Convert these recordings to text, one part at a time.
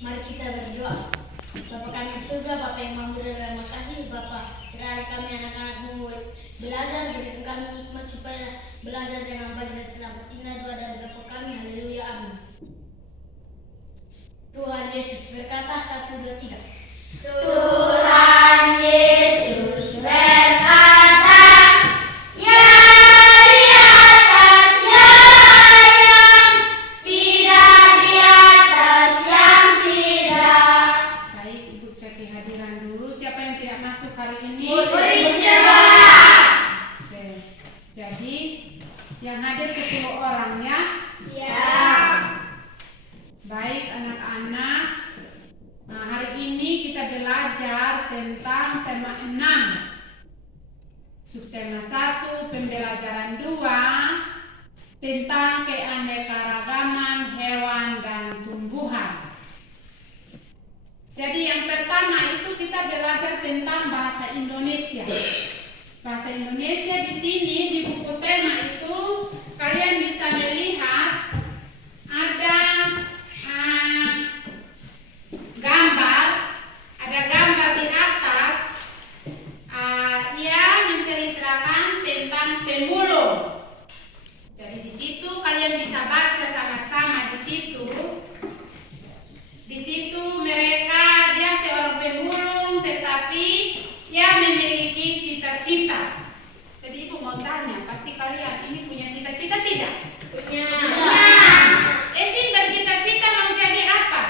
Mari kita berdoa. Bapa kami di surga, Bapa yang maha mulia dan terima kasih Bapa. Sekarang kami anak-anakmu belajar, berikan kami hikmat supaya belajar dengan baik dan selamat. Inilah doa dan Bapa kami, haleluya, amin. Tuhan Yesus berkata, 1, 2, 3. Tuhan Yesus berkata, ya di atas yang tidak di atas yang tidak. Baik, Ibu cek kehadiran dulu. Siapa yang tidak masuk hari ini? Oke. Jadi yang hadir 10 orang ya. Ya. Baik anak-anak. Nah, hari ini kita belajar tentang tema 6. Subtema 1, pembelajaran 2 tentang keanekaragaman hewan dan tumbuhan. Jadi yang pertama itu kita belajar tentang bahasa Indonesia. Bahasa Indonesia di sini di buku tema itu kalian bisa melihat ada gambar, di atas ia menceritakan tentang pemulung. Jadi di situ kalian bisa baca sama-sama di situ. Di situ dia seorang pemulung tetapi ia memiliki cita-cita. Jadi Ibu mau tanya, pasti kalian ini punya cita-cita tidak? Punya. Esin bercita-cita mau jadi apa?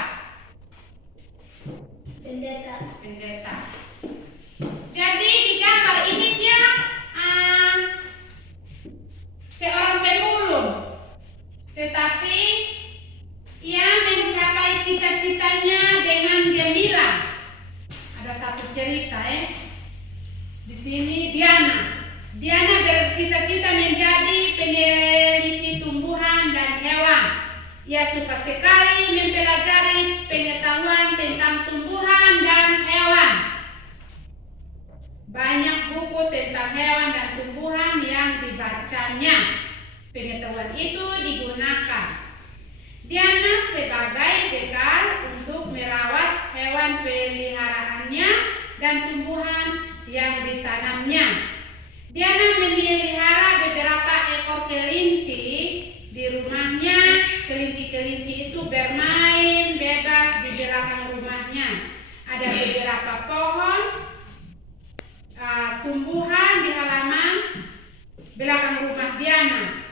Pendeta. Jadi di gambar ini dia seorang pemulung, tetapi ia mencapai cita-citanya dengan gemilang. Ada satu cerita Di sini Diana bercita-cita menjadi peneliti tumbuhan dan hewan. Ia suka sekali mempelajari pengetahuan tentang tumbuhan dan hewan. Banyak buku tentang hewan dan tumbuhan yang dibacanya. Pengetahuan itu digunakan Diana sebagai bekal untuk merawat hewan peliharaannya dan tumbuhan yang ditanamnya. Diana memelihara beberapa ekor kelinci di rumahnya. Kelinci-kelinci itu bermain bebas di belakang rumahnya. Ada beberapa pohon tumbuhan di halaman belakang rumah Diana.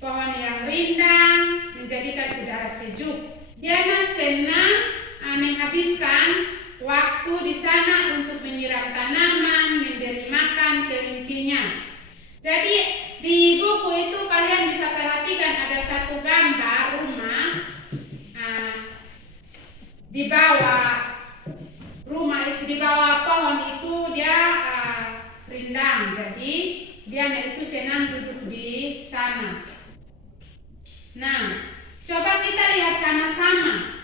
Pohon yang rindang menjadikan udara sejuk. Diana senang menghabiskan waktu di sana untuk menyiram tanaman, memberi makan kelincinya. Jadi di buku itu kalian bisa perhatikan ada satu gambar rumah. Di bawah rumah itu, di bawah pohon itu dia rindang. Jadi Diana itu senang duduk di sana. Nah, coba kita lihat sama-sama.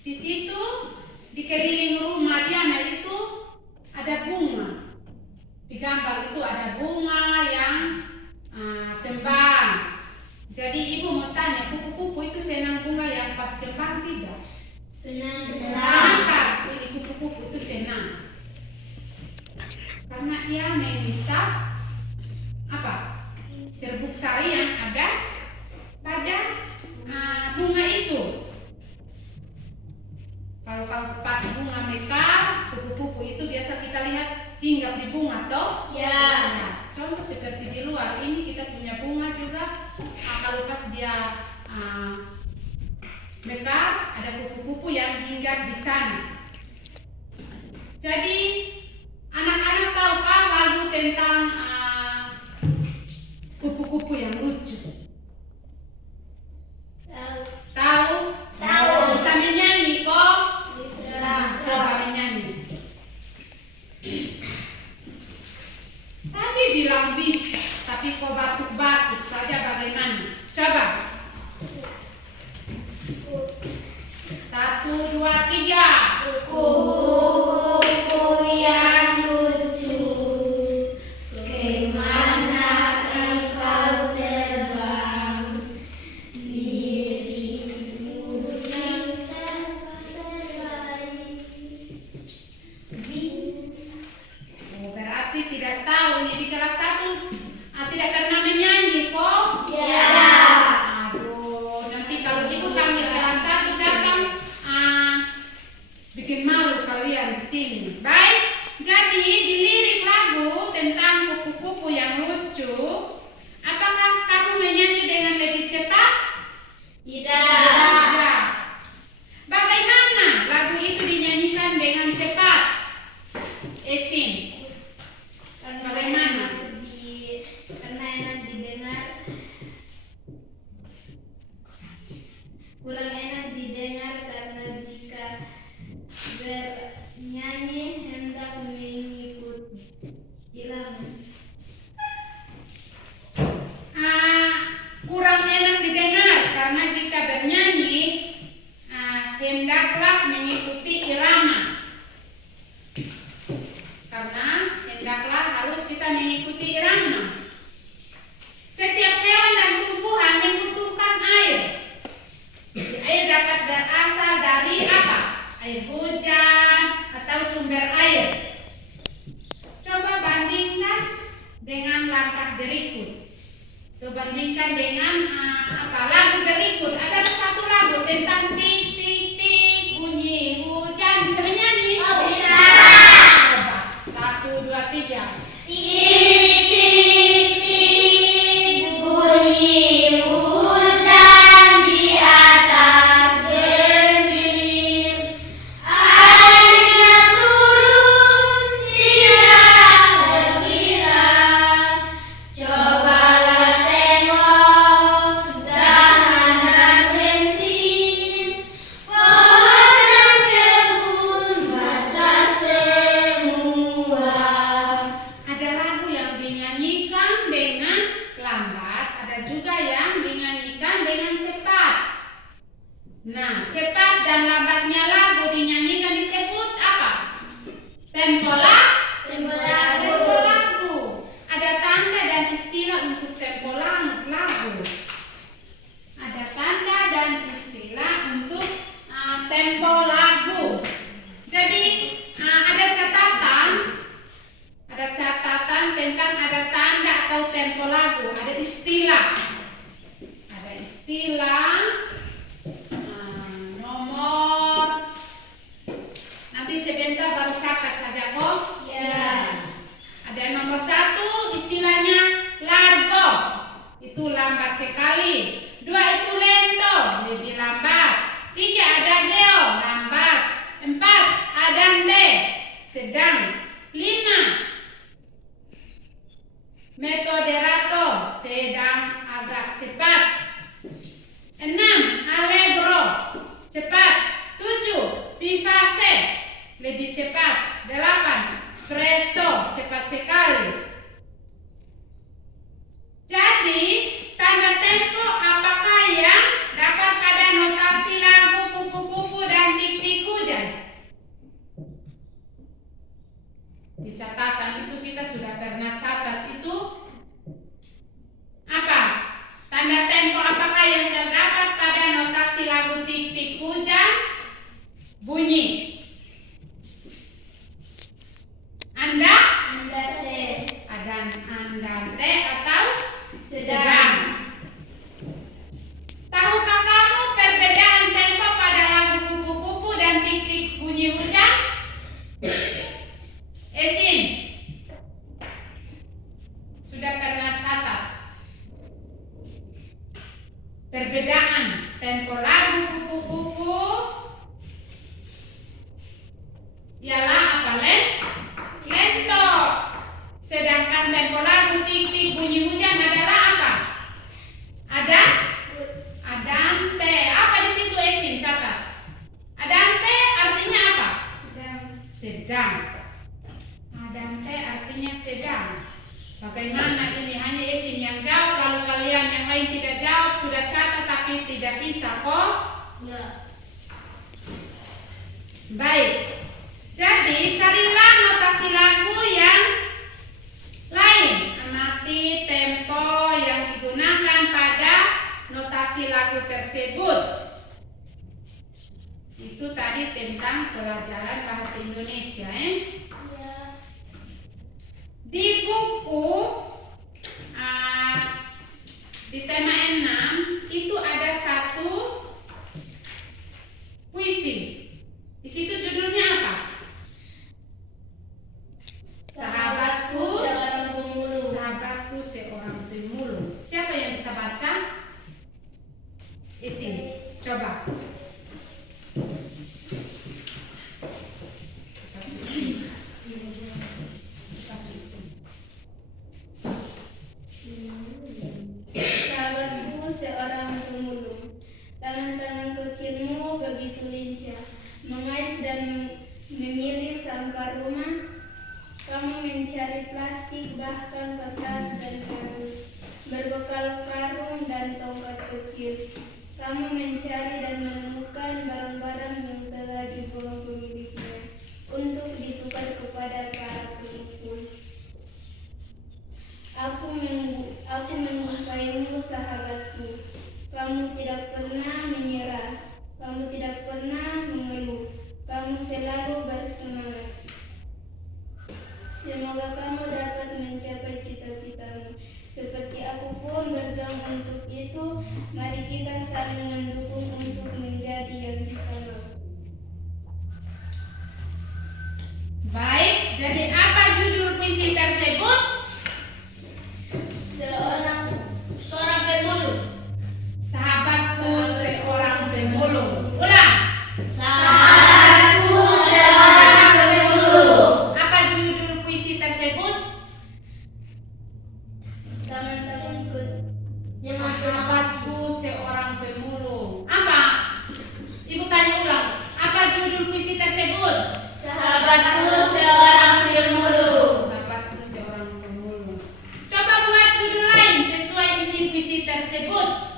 Di situ di keliling rumah Diana itu ada bunga. Di gambar itu ada bunga yang kembang. Jadi Ibu mau tanya, kupu-kupu itu senang bunga yang pas kembang tidak? Senang. Kenapa ini kupu-kupu itu senang? Karena ia menghisap serbuk sari yang ada pada bunga itu. Kalau pas bunga mekar, kupu-kupu itu biasa kita lihat hinggap di bunga toh? Ya. Nah, contoh seperti di luar ini kita punya bunga juga. Kalau pas dia mekar, ada kupu-kupu yang hinggap di sana. Jadi anak-anak tahukah lagu tentang kupu-kupu yang lucu? Tahu? Bisa menyanyi kok? Coba menyanyi. Tadi bilang bisa, tapi kok batuk-batuk saja bagaimana? Coba. 1, 2, 3. Kupu-kupu yang lucu, kemana engkau terbang? Dirimu yang terbang didengar karena jika bernyanyi hendak mengikuti irama. Kurang enak didengar karena jika bernyanyi hendaklah mengikuti irama. Karena hendaklah harus kita mengikuti irama. Setiap hewan dan tumbuhan membutuhkan air. Air dapat berasal dari apa? Air hujan atau sumber air. Coba bandingkan dengan langkah berikut. Bandingkan dengan lagu berikut. Ada satu lagu tentang tik tik tik bunyi hujan. Bisa menyanyi? Oh, bisa. Coba. 1, 2, 3. Tik tik tik bunyi hujan di atas gembir. Airnya turun tidak terkira. Cobalah tengok dahan dan renting, pohon dan kebun basah semua. Ada lagu yang dinyanyikan dengan lambat, ada juga yang dinyanyikan dengan cepat. Nah, cepat dan lambatnya lagu dinyanyikan disebut apa? Tempo lagu. Ada tanda dan istilah untuk tempo lagu. Ada tanda dan istilah untuk tempo lagu. Jadi ada catatan tentang ada tanda atau tempo lagu. Ada istilah. Nomor. Nanti sebentar baru catat saja kok. Ya. Ada nomor 1 istilahnya largo, itu lambat sekali. 2 itu lento, lebih lambat. 3 ada geo, lambat. 4 adante, sedang. 5 metoderato, sedang agak cepat. 6 allegro, cepat. 7 vivace, lebih cepat. 8 presto, cepat sekali. Jadi tanda tempo apakah yang dapat pada notasi lagu kupu-kupu dan tik-tik hujan? Di catatan itu kita sudah pernah catat itu apa? Tanda tempo apakah yang terdapat pada notasi lagu tik-tik hujan? Bunyi. Anda? Andate. Andante atau Sedang. Tahukah kamu perbedaan tempo pada lagu kupu-kupu dan tik-tik bunyi hujan? Esin, sudah pernah catat perbedaan tempo lagu kupu-kupu ialah apa? Lento. Sedangkan tempo lagu tik-tik bunyi hujan adalah apa? Adante. Apa di situ Esin catat? Adante artinya apa? Sedang. Adante artinya sedang. Bagaimana ini? Hanya Esin yang jawab, lalu kalian yang lain tidak jawab, sudah catat tapi tidak bisa kok? Ya. Baik. Jadi carilah notasi lagu yang lain. Amati tempo yang digunakan pada notasi lagu tersebut. Itu tadi tentang pelajaran bahasa Indonesia. Ya. Di buku di tema 6 itu ada satu puisi. Di situ judulnya apa? Sahabatku seorang pemulung. Sahabatku seorang pemulung. Siapa yang bisa baca? Isin. Coba. Sahabatku seorang pemulung. kamu mencari dan menemukan barang-barang yang telah dibuang pemiliknya untuk ditukar kepada para penipu. Aku menyukaimu, sahabatku. Kamu tidak pernah menyerah. Kamu tidak pernah mengeluh. Kamu selalu bersemangat. Semoga kamu dapat mencapai cita-citamu. Seperti aku pun berjuang untuk itu, mari kita saling mendukung untuk menjadi yang kita mau. Baik, jadi apa judul puisi tersebut? Seorang pemulung. Sahabatku seorang pemulung. Ulang. Sahabatku seorang pemulung. Apa judul puisi tersebut? Teman-teman ikut. Sahabatku seorang pemulung. Apa? Ibu tanya ulang. Apa judul puisi tersebut? Sahabatku seorang pemulung. Sahabatku seorang pemulung. Coba buat judul lain sesuai isi puisi tersebut.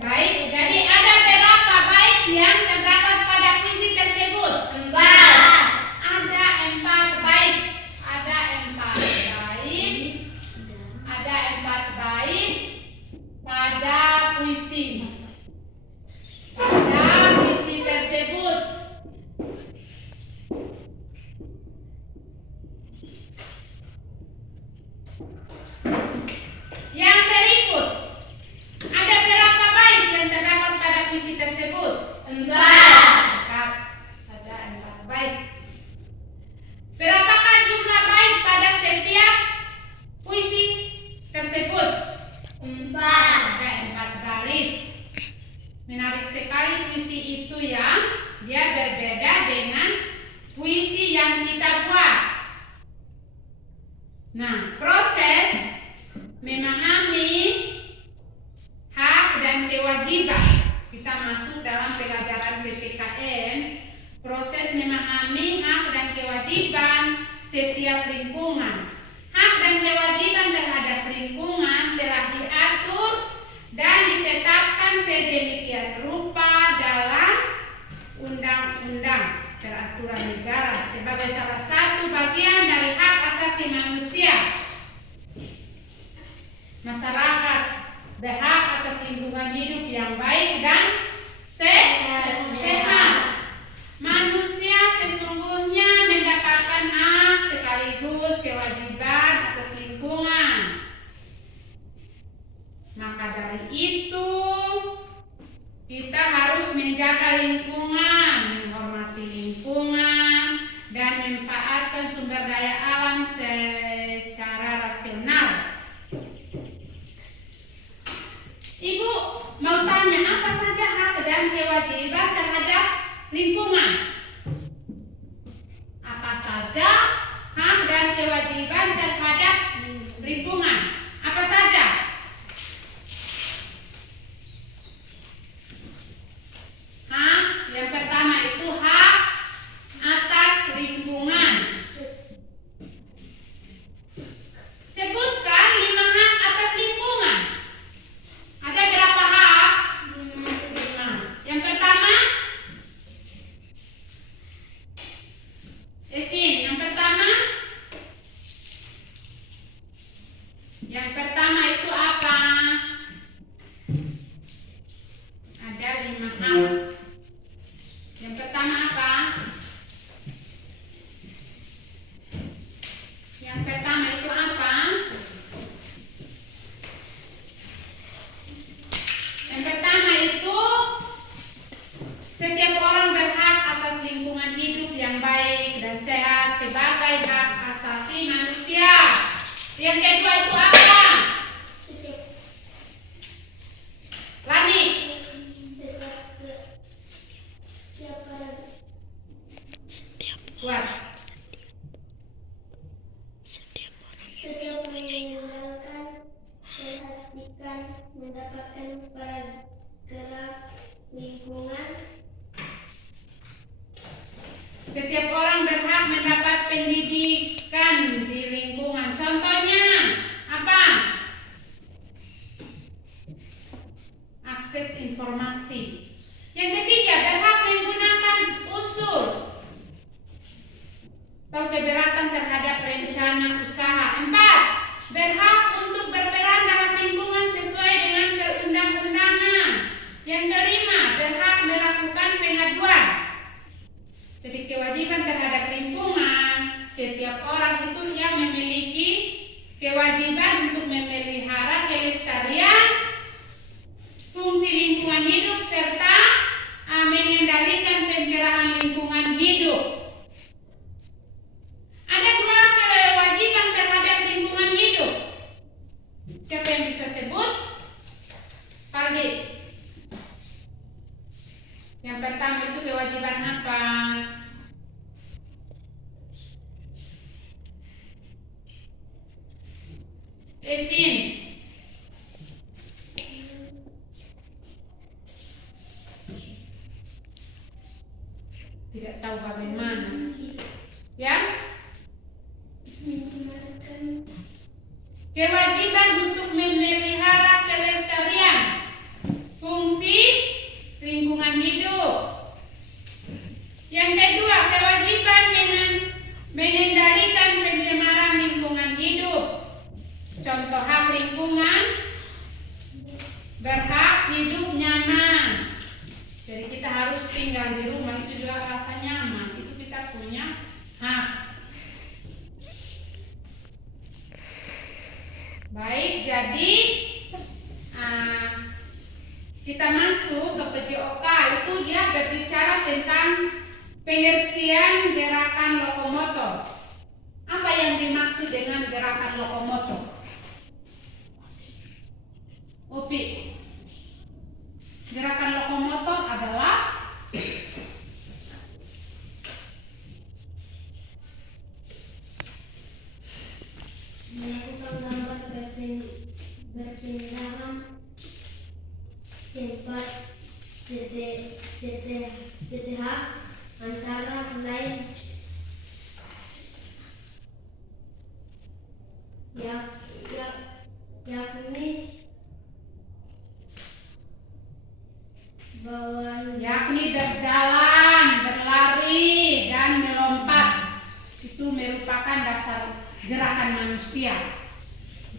Baik, jadi ada berapa bait yang terdapat pada puisi tersebut? 4. Ada 4 bait. Ada 4 bait. Ada 4 bait pada puisi. Pada puisi tersebut. Yang berikut, ada berapa bait yang terdapat pada puisi tersebut? 4. Ada 4 bait. Berapakah jumlah bait pada setiap puisi tersebut? 4. Ada 4 baris. Menarik sekali puisi itu ya. Dia berbeda dengan puisi yang kita buat. Nah, proses memahami hak dan kewajiban. Kita masuk dalam pelajaran PPKN. Proses memahami hak dan kewajiban setiap lingkungan. Hak dan kewajiban terhadap lingkungan telah diatur dan ditetapkan sedemikian rupa dalam Undang-Undang Peraturan Negara sebagai salah satu bagian dari hak asasi manusia. Masyarakat berhak atas lingkungan hidup yang baik dan sehat. Manusia sesungguhnya mendapatkan hak sekaligus kewajiban atas lingkungan. Maka dari itu, kita harus menjaga lingkungan, menghormati lingkungan, dan memanfaatkan sumber daya alam secara rasional. Ibu mau tanya, apa saja hak dan kewajiban terhadap lingkungan? Apa saja hak dan kewajiban terhadap lingkungan? Apa saja? Hak yang pertama itu hak atas lingkungan. Sebutkan 5 hak atas lingkungan. Ada berapa hak? 5. Yang pertama, Esin, yang pertama itu apa? Ada 5 hak. Yang pertama apa? Yang pertama itu apa? Yang pertama itu setiap orang berhak atas lingkungan hidup yang baik dan sehat sebagai hak asasi manusia. Yang kedua itu apa? Lani. Buat. Setiap meninggalkan, perhatikan, mendapatkan paragraf lingkungan. Setiap orang berhak mendapat pendidikan di lingkungan. Contohnya apa? mengakses informasi. Yang ketiga, berhak menggunakan usul atau keberatan terhadap rencana usaha. 4, berhak untuk berperan dalam lingkungan sesuai dengan perundang-undangan. Yang kelima, berhak melakukan pengaduan. Jadi kewajiban terhadap lingkungan, setiap orang itu yang memiliki kewajiban untuk memelihara kelestarian fungsi lingkungan hidup serta mengendalikan pencerahan lingkungan hidup. Ada 2 kewajiban terhadap lingkungan hidup. Siapa yang bisa sebut? Faldi. Yang pertama itu kewajiban apa? Esin. Tidak tahu bagaimana. Ya? Kewajiban untuk memelihara kelestarian fungsi lingkungan hidup. Yang kedua, kewajiban mengendalikan pencemaran lingkungan hidup. Contoh hak lingkungan, berhak hidup nyaman. Jadi kita harus tinggal di rumah itu juga rasa nyaman. Itu kita punya hak. Baik, jadi kita masuk ke PJOK. Itu dia berbicara tentang pengertian gerakan lokomotor. Apa yang dimaksud dengan gerakan lokomotor? Upi, gerakan lokomotor adalah melakukan gambar berpindahan tempat CTH antara lain yakni berjalan, berlari, dan melompat. Itu merupakan dasar gerakan manusia.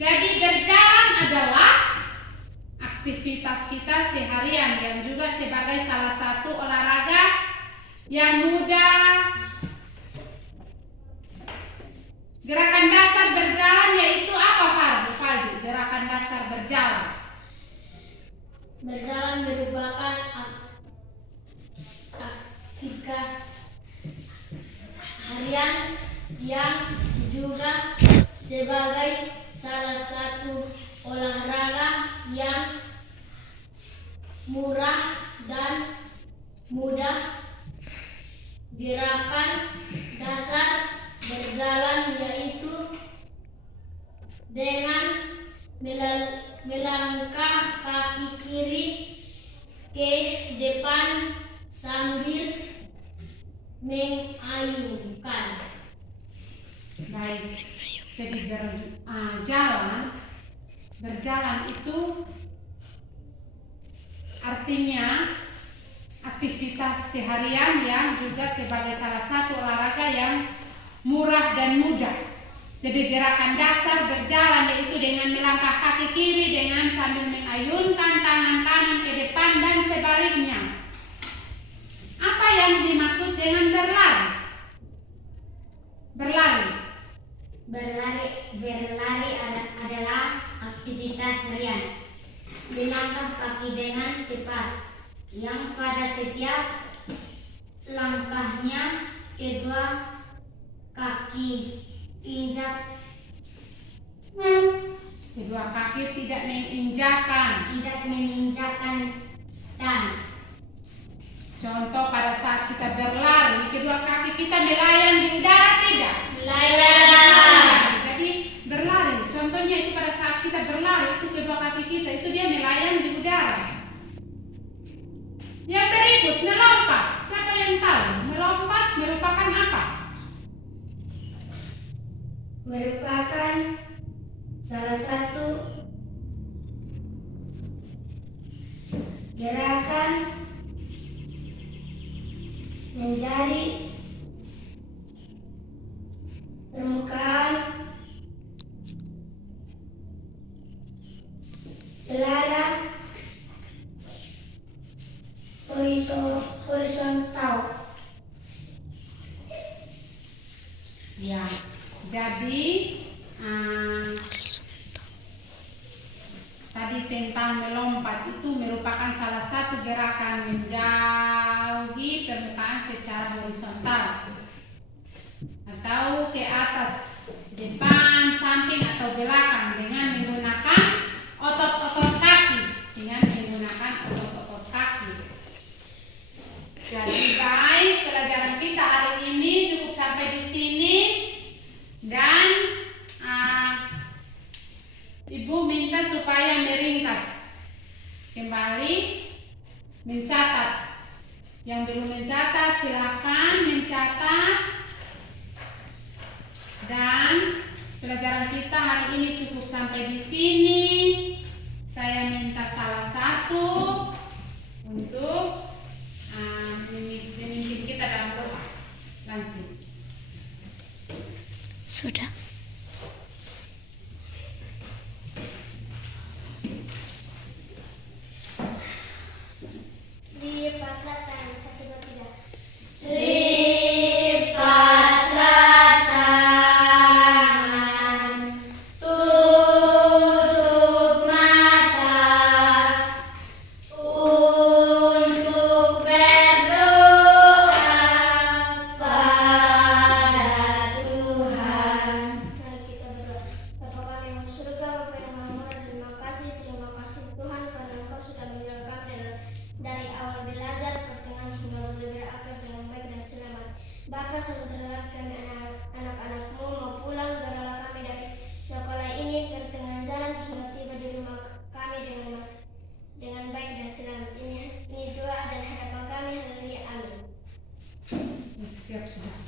Jadi berjalan adalah aktivitas kita seharian yang juga sebagai salah satu olahraga yang mudah. Gerakan dasar berjalan yaitu apa, Faldi? Gerakan dasar berjalan. Berjalan merupakan aktivitas harian yang juga sebagai salah satu olahraga yang murah dan mudah. Gerakan dasar berjalan yaitu dengan melangkah kaki kiri ke depan sambil mengayunkan. Baik, jadi berjalan itu artinya aktivitas seharian yang juga sebagai salah satu olahraga yang murah dan mudah. Jadi gerakan dasar berjalan yaitu dengan melangkah kaki kiri dengan sambil mengayunkan tangan kanan ke depan dan sebaliknya. Apa yang dimaksud dengan berlari? Berlari adalah aktivitas harian melangkah kaki dengan cepat yang pada setiap langkahnya kedua kaki tidak menginjakan dan contoh pada saat kita berlari kedua kaki kita melayang di udara tidak? melayang. Jadi berlari contohnya itu pada saat kita berlari itu kedua kaki kita itu dia melayang di udara. Yang berikut melompat. Siapa yang tahu melompat merupakan apa? Merupakan salah satu gerakan menjadi permukaan selada horizontal. Ya, jadi tadi tentang melompat itu merupakan salah satu gerakan menjauhi permukaan secara horizontal atau ke atas, depan, samping atau belakang dengan menggunakan otot-otot kaki, Jadi baik, pelajaran kita hari ini cukup sampai di sini dan Ibu minta supaya meringkas kembali, mencatat. Yang belum mencatat silakan mencatat. Dan pelajaran kita hari ini cukup sampai di sini. Saya minta salah satu untuk memimpin kita dalam doa. Langsung. Sudah. Lipatlah tangan, 1, 2, 3. Lipatlah tangan, tutup mata untuk berdoa pada Tuhan. Mari kita berdoa. Bapa kami yang di surga, Bapa yang maha murah, terima kasih Tuhan karena Engkau sudah menjaga kami dari awal belajar pertengahan hingga berakhir dengan baik dan selamat. Bapa, setelah kami anak-anak-Mu mau pulang, geraklah kami dari sekolah ini pertengahan jalan hingga tiba di rumah kami dengan baik dan selamat. Ini doa dan harapan kami. Haleluya, amin. Siap sudah.